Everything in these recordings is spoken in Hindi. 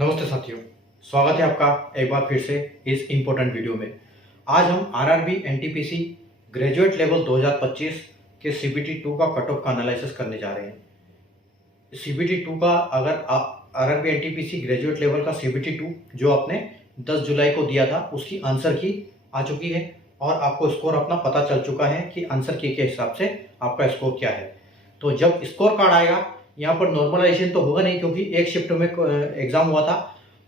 नमस्ते साथियों, स्वागत है आपका एक बार फिर से इस इम्पोर्टेंट वीडियो में। आज हम आरआरबी एनटीपीसी ग्रेजुएट लेवल 2025 के सीबीटी 2 का कट ऑफ का एनालिसिस करने जा रहे हैं। सीबीटी 2 का अगर आप आरआरबी एनटीपीसी ग्रेजुएट लेवल का सीबीटी 2 जो आपने 10 जुलाई को दिया था उसकी आंसर की आ चुकी है और आपको स्कोर अपना पता चल चुका है कि आंसर की के हिसाब से आपका स्कोर क्या है। तो जब स्कोर कार्ड आएगा यहाँ पर नॉर्मलाइजेशन तो होगा नहीं क्योंकि एक शिफ्ट में एग्जाम हुआ था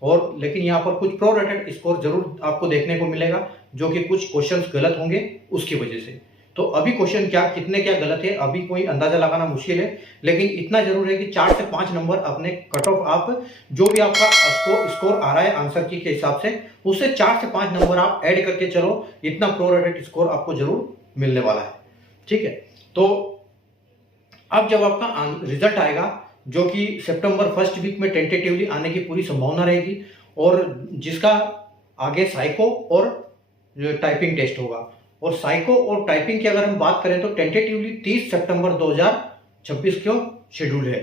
और लेकिन यहाँ पर कुछ प्रोरेटेड स्कोर जरूर आपको देखने को मिलेगा जो कि कुछ क्वेश्चंस गलत होंगे उसकी वजह से। तो अभी क्वेश्चन कितने क्या गलत है अभी कोई अंदाजा लगाना मुश्किल है, लेकिन इतना जरूर है कि 4 से 5 नंबर अपने कट ऑफ आप जो भी आपका स्कोर आ रहा है आंसर की के हिसाब से उससे 4 से 5 नंबर आप ऐड करके चलो, इतना प्रोरेटेड स्कोर आपको जरूर मिलने वाला है। ठीक है, तो अब जब आपका रिजल्ट आएगा जो कि सितंबर फर्स्ट वीक में टेंटेटिवली आने की पूरी संभावना रहेगी और जिसका आगे साइको और टाइपिंग टेस्ट होगा। और साइको और टाइपिंग की अगर हम बात करें तो टेंटेटिवली 30 सितंबर 2026 को शेड्यूल है।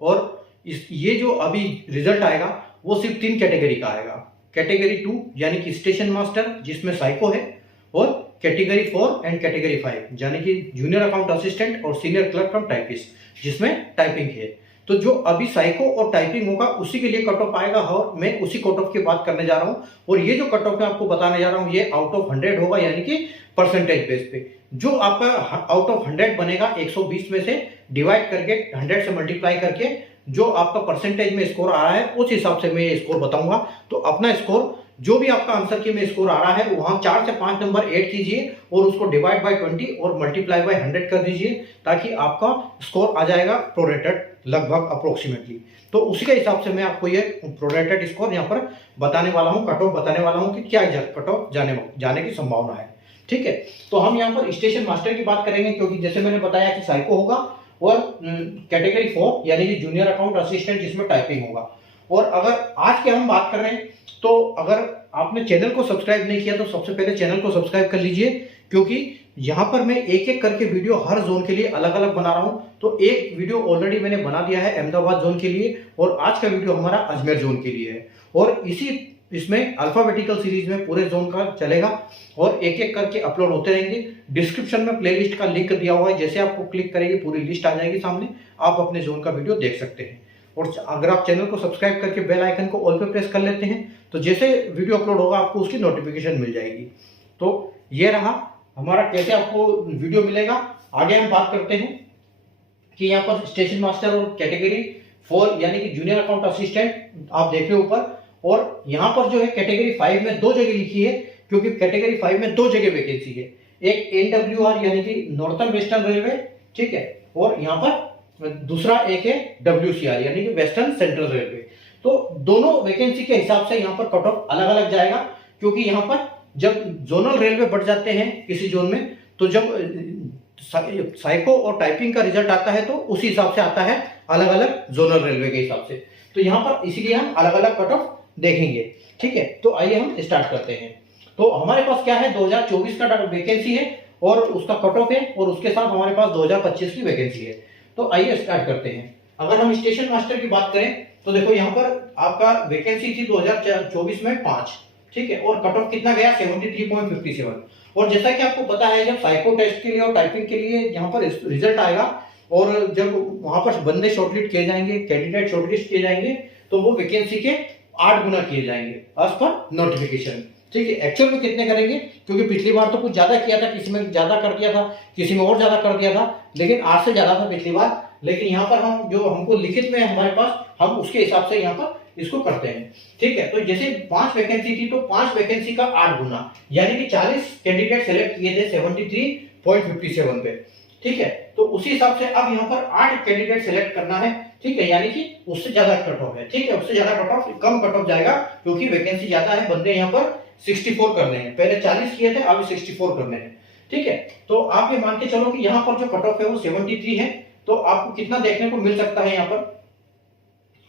और ये जो अभी रिजल्ट आएगा वो सिर्फ 3 कैटेगरी का आएगा। कैटेगरी 2 यानी कि स्टेशन मास्टर जिसमें साइको है, और कैटेगरी 4 एंड कैटेगरी 5 यानी कि जूनियर अकाउंट असिस्टेंट और सीनियर क्लर्क कम टाइपिस्ट जिसमें टाइपिंग है। तो जो अभी साइको और टाइपिंग होगा उसी के लिए कट ऑफ आएगा और मैं उसी कट ऑफ की बात करने जा रहा हूं। और ये जो कट ऑफ मैं आपको बताने जा रहा हूं ये आउट ऑफ 100 होगा, यानी कि परसेंटेज बेस पे जो आपका आउट ऑफ 100 बनेगा 120 में से डिवाइड करके 100 से मल्टीप्लाई करके जो आपका परसेंटेज में स्कोर आ रहा है उस हिसाब से मैं ये स्कोर बताऊंगा। तो अपना स्कोर जो भी आपका आंसर की में स्कोर आ रहा है वहां 4 से 5 नंबर ऐड कीजिए और उसको डिवाइड बाय 20 और मल्टीप्लाई बाय 100 कर दीजिए ताकि आपका स्कोर आ जाएगा प्रोरेटेड लगभग अप्रोक्सीमेटली। तो उसी के हिसाब से मैं आपको ये प्रोरेटेड स्कोर यहाँ पर बताने वाला हूँ, कट ऑफ बताने वाला हूँ कि क्या कट ऑफ जाने की संभावना है। ठीक है, तो हम यहाँ पर स्टेशन मास्टर की बात करेंगे क्योंकि जैसे मैंने बताया कि साइको होगा और कैटेगरी 4 यानी कि जूनियर अकाउंट असिस्टेंट जिसमें टाइपिंग होगा। और अगर आज के हम बात कर रहे हैं तो अगर आपने चैनल को सब्सक्राइब नहीं किया तो सबसे पहले चैनल को सब्सक्राइब कर लीजिए क्योंकि यहां पर मैं एक एक करके वीडियो हर जोन के लिए अलग अलग बना रहा हूं। तो एक वीडियो ऑलरेडी मैंने बना दिया है अहमदाबाद जोन के लिए और आज का वीडियो हमारा अजमेर जोन के लिए है और इसमें अल्फाबेटिकल सीरीज में पूरे जोन का चलेगा और एक एक करके अपलोड होते रहेंगे। डिस्क्रिप्शन में प्लेलिस्ट का लिंक दिया हुआ है, जैसे आपको क्लिक करेंगे पूरी लिस्ट आ जाएगी सामने, आप अपने जोन का वीडियो देख सकते हैं। और अगर आप चैनल को सब्सक्राइब करके बेल आइकन को ऑल पे प्रेस कर लेते हैं तो जैसे वीडियो अपलोड होगा आपको उसकी नोटिफिकेशन मिल जाएगी। तो ये रहा हमारा कैसे आपको वीडियो मिलेगा। आगे हम बात करते हैं कि यहाँ पर स्टेशन मास्टर और कैटेगरी 4 यानी कि जूनियर अकाउंट असिस्टेंट आप देख रहे हो ऊपर, और यहाँ पर जो है कैटेगरी 5 में 2 जगह लिखी है क्योंकि कैटेगरी 5 में 2 जगह वैकेंसी है, एक NWR यानी कि नॉर्थर्न वेस्टर्न रेलवे, ठीक है, और यहाँ पर दूसरा एक है WCR यानी कि वेस्टर्न सेंट्रल रेलवे। तो दोनों वैकेंसी के हिसाब से यहाँ पर कट ऑफ अलग अलग जाएगा क्योंकि यहाँ पर जब जोनल रेलवे बढ़ जाते हैं किसी जोन में तो जब साइको और टाइपिंग का रिजल्ट आता है तो उसी हिसाब से आता है अलग अलग जोनल रेलवे के हिसाब से। तो यहाँ पर इसीलिए हम अलग अलग कट ऑफ देखेंगे। ठीक है, तो आइए हम स्टार्ट करते हैं। तो हमारे पास क्या है 2024 का वैकेंसी है और उसका कट ऑफ है और उसके साथ हमारे पास 2025 की वैकेंसी है। तो आइए स्टार्ट करते हैं। अगर हम स्टेशन मास्टर की बात करें तो देखो यहाँ पर आपका वैकेंसी थी 2024 में 5, ठीक है, और कट ऑफ कितना गया 73.57। और जैसा कि आपको पता है जब साइको टेस्ट के लिए और टाइपिंग के लिए यहाँ पर रिजल्ट आएगा और जब वहां पर बंदे शॉर्टलिस्ट किए जाएंगे, कैंडिडेट शॉर्टलिस्ट किए जाएंगे तो वो वैकेंसी के 8 गुना किए जाएंगे एज पर नोटिफिकेशन। ठीक है, एक्चुअल में कितने करेंगे क्योंकि पिछली बार तो कुछ ज्यादा किया था, किसी में ज्यादा कर दिया था, किसी में और ज्यादा कर दिया था, लेकिन 8 से ज्यादा था पिछली बार। लेकिन यहाँ पर हम जो हमको लिखित में हमारे पास हम उसके हिसाब से यहाँ पर इसको करते हैं। ठीक है, तो जैसे 5 वैकेंसी थी तो 5 वैकेंसी का 8 गुना यानी कि 40 कैंडिडेट सेलेक्ट किए थे 73.57 पे। ठीक है, तो उसी हिसाब से अब यहाँ पर 8 कैंडिडेट सेलेक्ट करना है। ठीक है, यानी कि उससे ज्यादा कट ऑफ है। ठीक है, उससे ज्यादा कट ऑफ कम कट ऑफ जाएगा क्योंकि वैकेंसी ज्यादा है, बंदे यहाँ पर 64 करने हैं, पहले 40 किए थे अभी 64 करने हैं। ठीक है, तो आप ये मान के चलो कि यहाँ पर जो कट ऑफ है वो 73 है। तो आपको कितना देखने को मिल सकता है यहाँ पर,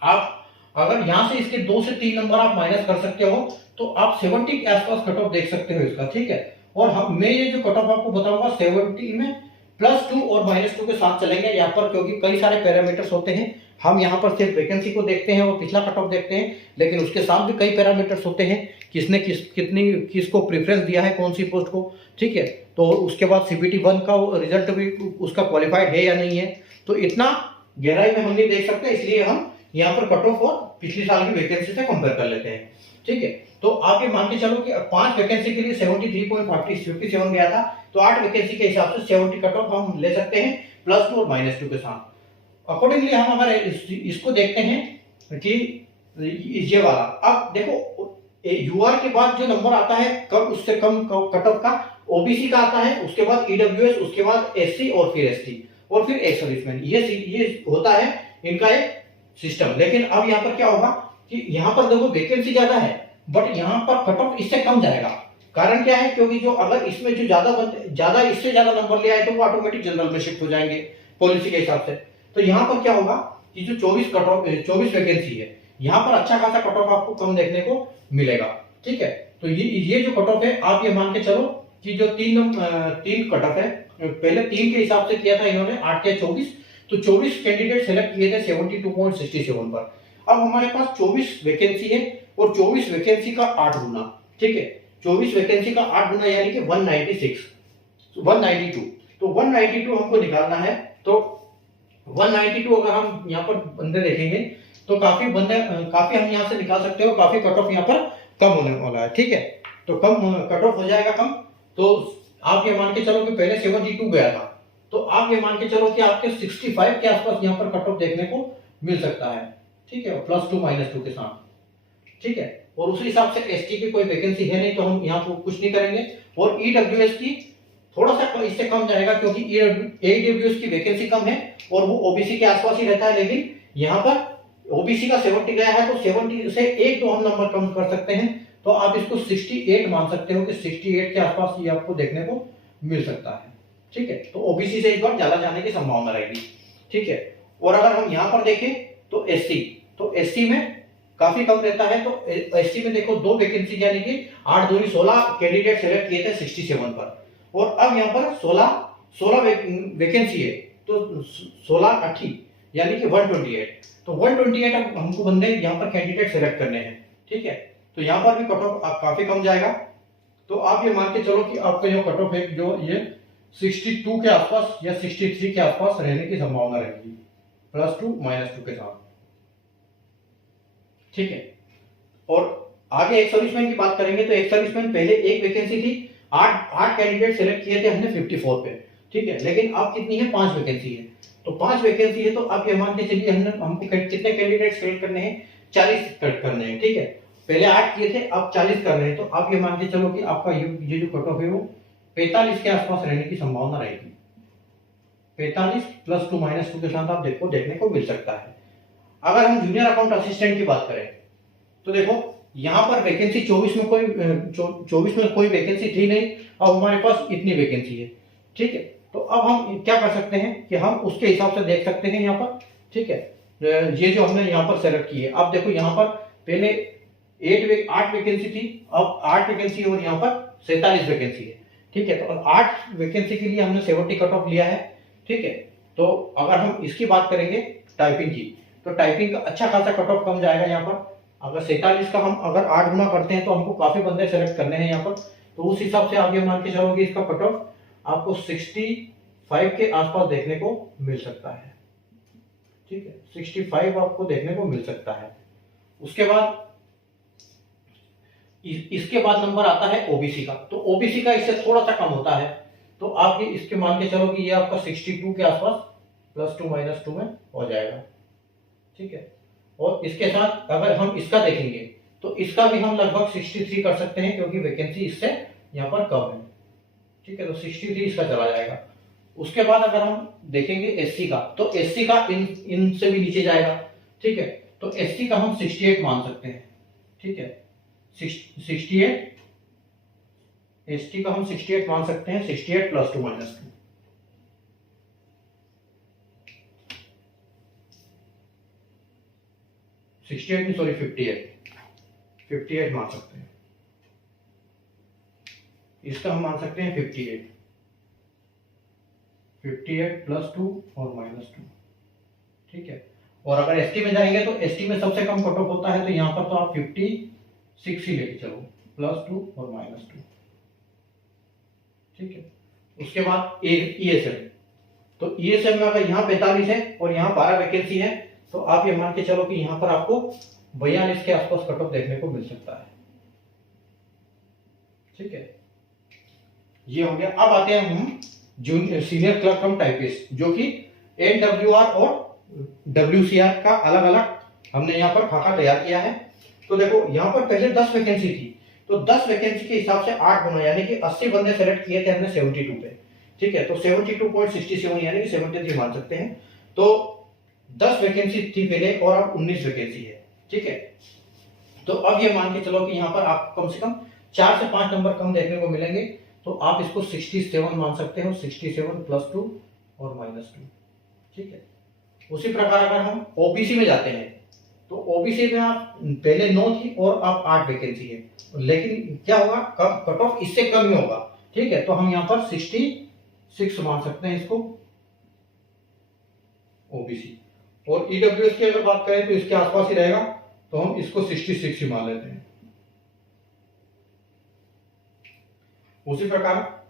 आप अगर यहां से इसके 2 से 3 नंबर आप माइनस कर सकते हो तो आप 70 के आसपास कट ऑफ देख सकते हो इसका। ठीक है, और हम मैं ये जो कट ऑफ आपको बताऊंगा 70 में +2 और -2 के साथ चलेंगे यहाँ पर क्योंकि कई सारे पैरामीटर्स होते हैं, हम यहाँ पर सिर्फ वैकेंसी को देखते हैं और पिछला कट ऑफ देखते हैं, लेकिन उसके साथ भी कई पैरामीटर्स होते हैं, किसने किसको प्रेफरेंस दिया है कौन सी पोस्ट को, ठीक है। तो उसके बाद CBT 1 का रिजल्ट भी उसका क्वालिफाइड है या नहीं है, तो इतना गहराई में हम नहीं देख सकते, इसलिए हम यहाँ पर कट ऑफ और पिछले साल की वैकेंसी से कंपेयर कर लेते हैं, ठीक है। तो आप ये मान के चलो कि 5 वैकेंसी के लिए 73.57 गया था, तो 8 वैकेंसी के हिसाब से 70 कट ऑफ हम ले सकते हैं +2 और -2 के साथ। अकॉर्डिंगली हम हमारे इसको देखते हैं कि ये वाला, अब देखो यूआर के बाद जो नंबर आता है कब उससे कम कट ऑफ का ओबीसी का आता है, उसके बाद ईडब्ल्यूएस, उसके बाद एससी और फिर एसटी और फिर एक्स सर्विसमैन, ये होता है इनका एक सिस्टम। लेकिन अब यहाँ पर क्या होगा कि यहाँ पर देखो वैकेंसी ज्यादा है बट यहाँ पर कट ऑफ इससे कम जाएगा। कारण क्या है, क्योंकि जो अगर इसमें जो ज्यादा इससे ज्यादा नंबर ले आए तो वो ऑटोमेटिक जनरल में शिफ्ट हो जाएंगे पॉलिसी के हिसाब से। तो यहाँ पर क्या होगा कि जो 24 वैकेंसी है, यहाँ पर अच्छा खासा कट ऑफ आपको कम देखने को मिलेगा, ठीक है। तो ये जो कट ऑफ है आप ये मान के चलो कि जो तीन कट ऑफ है, पहले 3 के हिसाब से किया था इन्होंने 8 या 24, तो 24 कैंडिडेट सेलेक्ट किए थे 72.67 पर। अब हमारे पास 24 वैकेंसी है और 24 वैकेंसी का 8 गुना, ठीक है, 24 वैकेंसी का 8 गुना यानी कि 192, तो 192 हमको निकालना है। तो 192 अगर हम यहाँ पर बंदे देखेंगे तो काफी हम यहाँ से निकाल सकते हो, काफी कट ऑफ यहाँ पर कम होने वाला है, ठीक है। तो कम कट ऑफ हो जाएगा कम। तो आप ये मान के चलो कि पहले 72 गया था, तो आप ये मान के चलो कि आपके 65 के आसपास यहाँ पर कट ऑफ देखने को मिल सकता है, ठीक है, +2 -2 के साथ, ठीक है। और उसी हिसाब से एसटी की कोई वैकेंसी है नहीं तो हम यहाँ पर कुछ नहीं करेंगे। और ईडब्ल्यूएस की थोड़ा सा इससे कम जाएगा क्योंकि ईडब्ल्यूएस की वैकेंसी कम है और वो ओबीसी के आसपास ही रहता है, लेकिन यहाँ पर ओबीसी का 70 गया है तो 70 से 1-2 हम नंबर कम कर सकते हैं, तो आप इसको 68 मान सकते हो कि 68 के आसपास ये आपको देखने को मिल सकता है, ठीक है। तो ओबीसी से इस बार ज्यादा जाने की संभावना रहेगी, ठीक है। और अगर हम यहाँ पर देखें तो एससी में काफी कम रहता है, तो एससी में देखो 2 वैकेंसी यानी कि 8 दूनी 16 कैंडिडेट सेलेक्ट किए थे 67 पर, और अब यहाँ पर 16 वैकेंसी है तो 16 8 यानी कि 128, तो 128 अब हमको बंदे यहाँ पर कैंडिडेट सेलेक्ट करने हैं, ठीक है। तो यहाँ पर भी कट ऑफ काफी कम जाएगा। तो आप ये मान के चलो कि आपका जो कट ऑफ है जो ये 62 के आसपास या 63 के आसपास रहने की संभावना रहेगी, +2 -2 के साथ, ठीक है। और आगे एक सर्विसमैन की बात करेंगे तो एक सर्विसमैन पहले एक वैकेंसी थी, 8 कैंडिडेट सेलेक्ट किए थे हमने 54 पे, ठीक है। लेकिन अब कितनी है, 5 वैकेंसी है, तो 5 वैकेंसी है तो आप ये मान के चलिए हमको कितने कैंडिडेट सेलेक्ट करने हैं, 40 करने हैं, ठीक है। पहले 8 किए थे अब 40 कर रहे हैं, तो आप ये मान के चलो कि आपका ये जो कट ऑफ है वो 45 के आसपास रहने की संभावना रहेगी। 45 +2 -2 के साथ आप देखने को मिल सकता है। अगर हम जूनियर अकाउंट असिस्टेंट की बात करें तो देखो यहाँ पर वैकेंसी 24 में कोई वैकेंसी थी नहीं, अब हमारे पास इतनी वैकेंसी है, ठीक है। तो अब हम क्या कर सकते हैं कि हम उसके हिसाब से देख सकते हैं यहाँ पर, ठीक है। ये जो हमने यहाँ पर सेलेक्ट की है, अब देखो यहाँ पर पहले 8 वैकेंसी थी, अब 8 वैकेंसी और यहाँ पर 47 वैकेंसी है, ठीक है। तो 8 वैकेंसी के लिए हमने 70 कट ऑफ लिया है, ठीक है। तो अगर हम इसकी बात करेंगे टाइपिंग की, तो टाइपिंग का अच्छा खासा कट ऑफ कम जाएगा यहाँ पर। अगर 47 का हम अगर 8 गुना करते हैं तो हमको काफी बंदे सेलेक्ट करने हैं यहाँ पर, तो उस हिसाब से आप ये मान के चलोगे इसका कट ऑफ आपको 65 के आसपास देखने को मिल सकता है, ठीक है। 65 आपको देखने को मिल सकता है। उसके बाद इसके बाद नंबर आता है ओबीसी का, तो ओबीसी का इससे थोड़ा सा कम होता है, तो आप ये इसके मान के चलो कि ये आपका 62 के आसपास +2 -2 में हो जाएगा, ठीक है। और इसके साथ अगर हम इसका देखेंगे तो इसका भी हम लगभग 63 कर सकते हैं क्योंकि वैकेंसी इससे यहाँ पर कम है, ठीक है। तो 63 इसका चला जाएगा। उसके बाद अगर हम देखेंगे एससी का, तो एससी का इनसे भी नीचे जाएगा, ठीक है। तो एससी का हम 68 मान सकते हैं, ठीक है, 68 एसटी का हम 68 मान सकते हैं, 68 +2 -2, नहीं सॉरी 58 मान सकते हैं। इसका हम मान सकते हैं 58 +2 और -2, ठीक है। और अगर एसटी में जाएंगे तो एसटी में सबसे कम कट ऑफ होता है, तो यहाँ पर तो आप 56 ही लेके चलो, +2 और -2। ठीक है। उसके बाद ईएसएम, तो ईएसएम में अगर यहाँ 45 है और यहाँ 12 वैकेंसी है, तो आप ये मान के चलो कि यहाँ पर आपको 42 के आसपास कट ऑफ देखने को मिल सकता है। ठीक है, ये हो गया। अब आते हैं हम जूनियर सीनियर क्लर्क कम टाइपिस्ट, जो कि NWR और WCR का अलग अलग हमने यहाँ पर खाका तैयार किया है। तो देखो यहाँ पर पहले 10 वैकेंसी थी, तो 10 वैकेंसी के हिसाब से 8 गुना यानी कि 80 बंदे सेलेक्ट किए थे हमने 72 पे। ठीक है, तो 72.67 यानी कि 73 मान सकते हैं। तो 10 वैकेंसी थी पहले और अब 19 वैकेंसी है। ठीक है, तो अब ये मान के चलो कि यहाँ पर आपको कम से कम 4 से 5 नंबर कम देखने को मिलेंगे, तो आप इसको 67 मान सकते हो, 67 +2 और -2। ठीक है। उसी प्रकार अगर हम ओबीसी में जाते हैं, तो ओबीसी में आप पहले 9 थी और अब 8 वैकेंसी है, लेकिन क्या होगा, कट ऑफ इससे कम ही होगा। ठीक है, तो हम यहाँ पर 66 मान सकते हैं इसको ओबीसी। और ईडब्ल्यूएस की अगर बात करें तो इसके आसपास ही रहेगा, तो हम इसको 66 ही मान लेते हैं। उसी प्रकार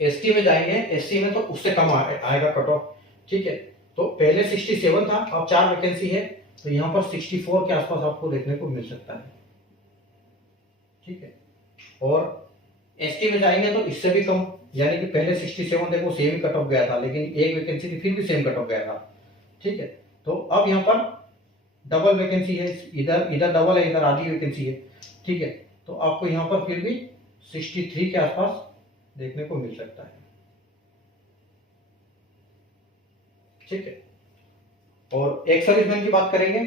एसटी में जाएंगे, एसटी में तो उससे कम आएगा कट ऑफ। ठीक है, तो पहले 67 था, अब 4 वैकेंसी है, तो यहाँ पर 64 के आसपास आपको देखने को मिल सकता है। ठीक है, और एसटी में जाएंगे तो इससे भी कम, यानी कि पहले 67 देखो सेम ही कट ऑफ गया था, लेकिन एक वैकेंसी थी फिर भी सेम कट ऑफ गया था। ठीक है, तो अब यहाँ पर डबल वैकेंसी है, इधर डबल है, इधर आधी वैकेंसी है। ठीक है, तो आपको यहाँ पर फिर भी 63 के आसपास देखने को मिल सकता है। ठीक है, और एक सर्विसमैन की बात करेंगे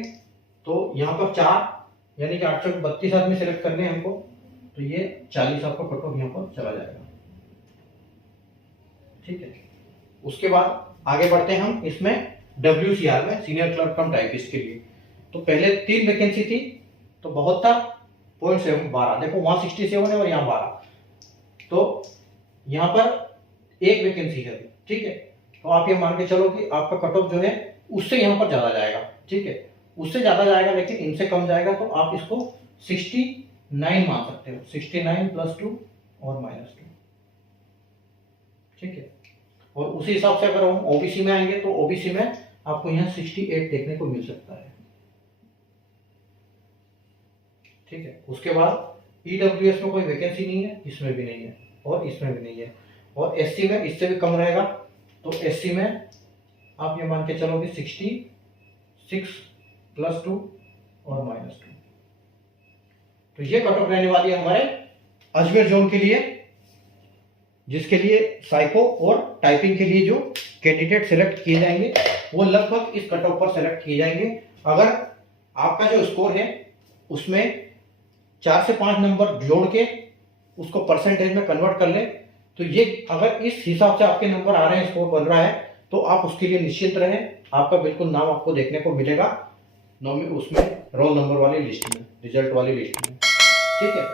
तो यहाँ पर 4 यानी कि 832 आदमी सेलेक्ट करने हैं हमको, तो ये 40 आपका कट ऑफ यहाँ पर चला जाएगा। ठीक है, उसके बाद आगे बढ़ते हैं हम इसमें WCR में, सीनियर क्लर्क कम टाइपिस्ट के लिए। तो पहले 3 वैकेंसी थी, तो 72.7 देखो वहां 67 है और यहाँ 12, तो यहाँ पर एक वैकेंसी है। ठीक है, तो आप ये मान के चलो कि आपका कट ऑफ जो है उससे यहाँ पर ज्यादा जाएगा। ठीक है, उससे ज्यादा जाएगा लेकिन इनसे कम जाएगा, तो आप इसको 69 मान सकते हो, 69 +2 और -2। ठीक है, और उसी हिसाब से अगर हम ओबीसी में आएंगे तो ओबीसी में आपको यहाँ 68 देखने को मिल सकता है। ठीक है, उसके बाद ईडब्ल्यूएस में कोई वैकेंसी नहीं है, इसमें भी नहीं है और इसमें भी नहीं है, और एससी में इससे भी कम रहेगा, तो एससी में आप ये मान के चलो कि 66 +2 और -2। तो ये कट ऑफ रहने वाली है हमारे अजमेर जोन के लिए, जिसके लिए साइको और टाइपिंग के लिए जो कैंडिडेट सेलेक्ट किए जाएंगे वो लगभग इस कट ऑफ पर सेलेक्ट किए जाएंगे। अगर आपका जो स्कोर है उसमें 4 से 5 नंबर जोड़ के उसको परसेंटेज में कन्वर्ट कर ले, तो ये अगर इस हिसाब से आपके नंबर आ रहे हैं, स्कोर बन रहा है, तो आप उसके लिए निश्चिंत रहें, आपका बिल्कुल नाम आपको देखने को मिलेगा उसमें रोल नंबर वाली लिस्ट में, रिजल्ट वाली लिस्ट में। ठीक है,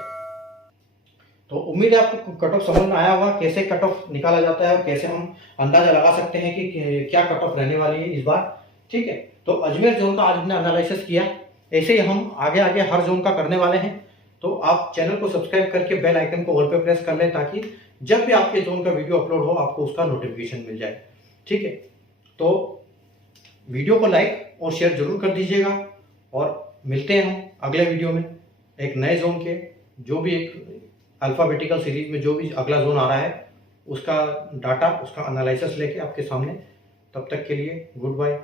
तो उम्मीद है आपको कट ऑफ समझ में आया होगा, कैसे कट ऑफ निकाला जाता है और कैसे हम अंदाजा लगा सकते हैं कि क्या कट ऑफ रहने वाली है इस बार। ठीक है, तो अजमेर जोन का आज हमने एनालिसिस किया, ऐसे ही हम आगे आगे हर जोन का करने वाले हैं। तो आप चैनल को सब्सक्राइब करके बेल आइकन को ऑल पे प्रेस कर लें, ताकि जब भी आपके जोन का वीडियो अपलोड हो आपको उसका नोटिफिकेशन मिल जाए। ठीक है, तो वीडियो को लाइक और शेयर जरूर कर दीजिएगा, और मिलते हैं हम अगले वीडियो में एक नए जोन के, जो भी एक अल्फाबेटिकल सीरीज में जो भी अगला जोन आ रहा है उसका डाटा, उसका एनालिसिस लेके आपके सामने। तब तक के लिए गुड बाय।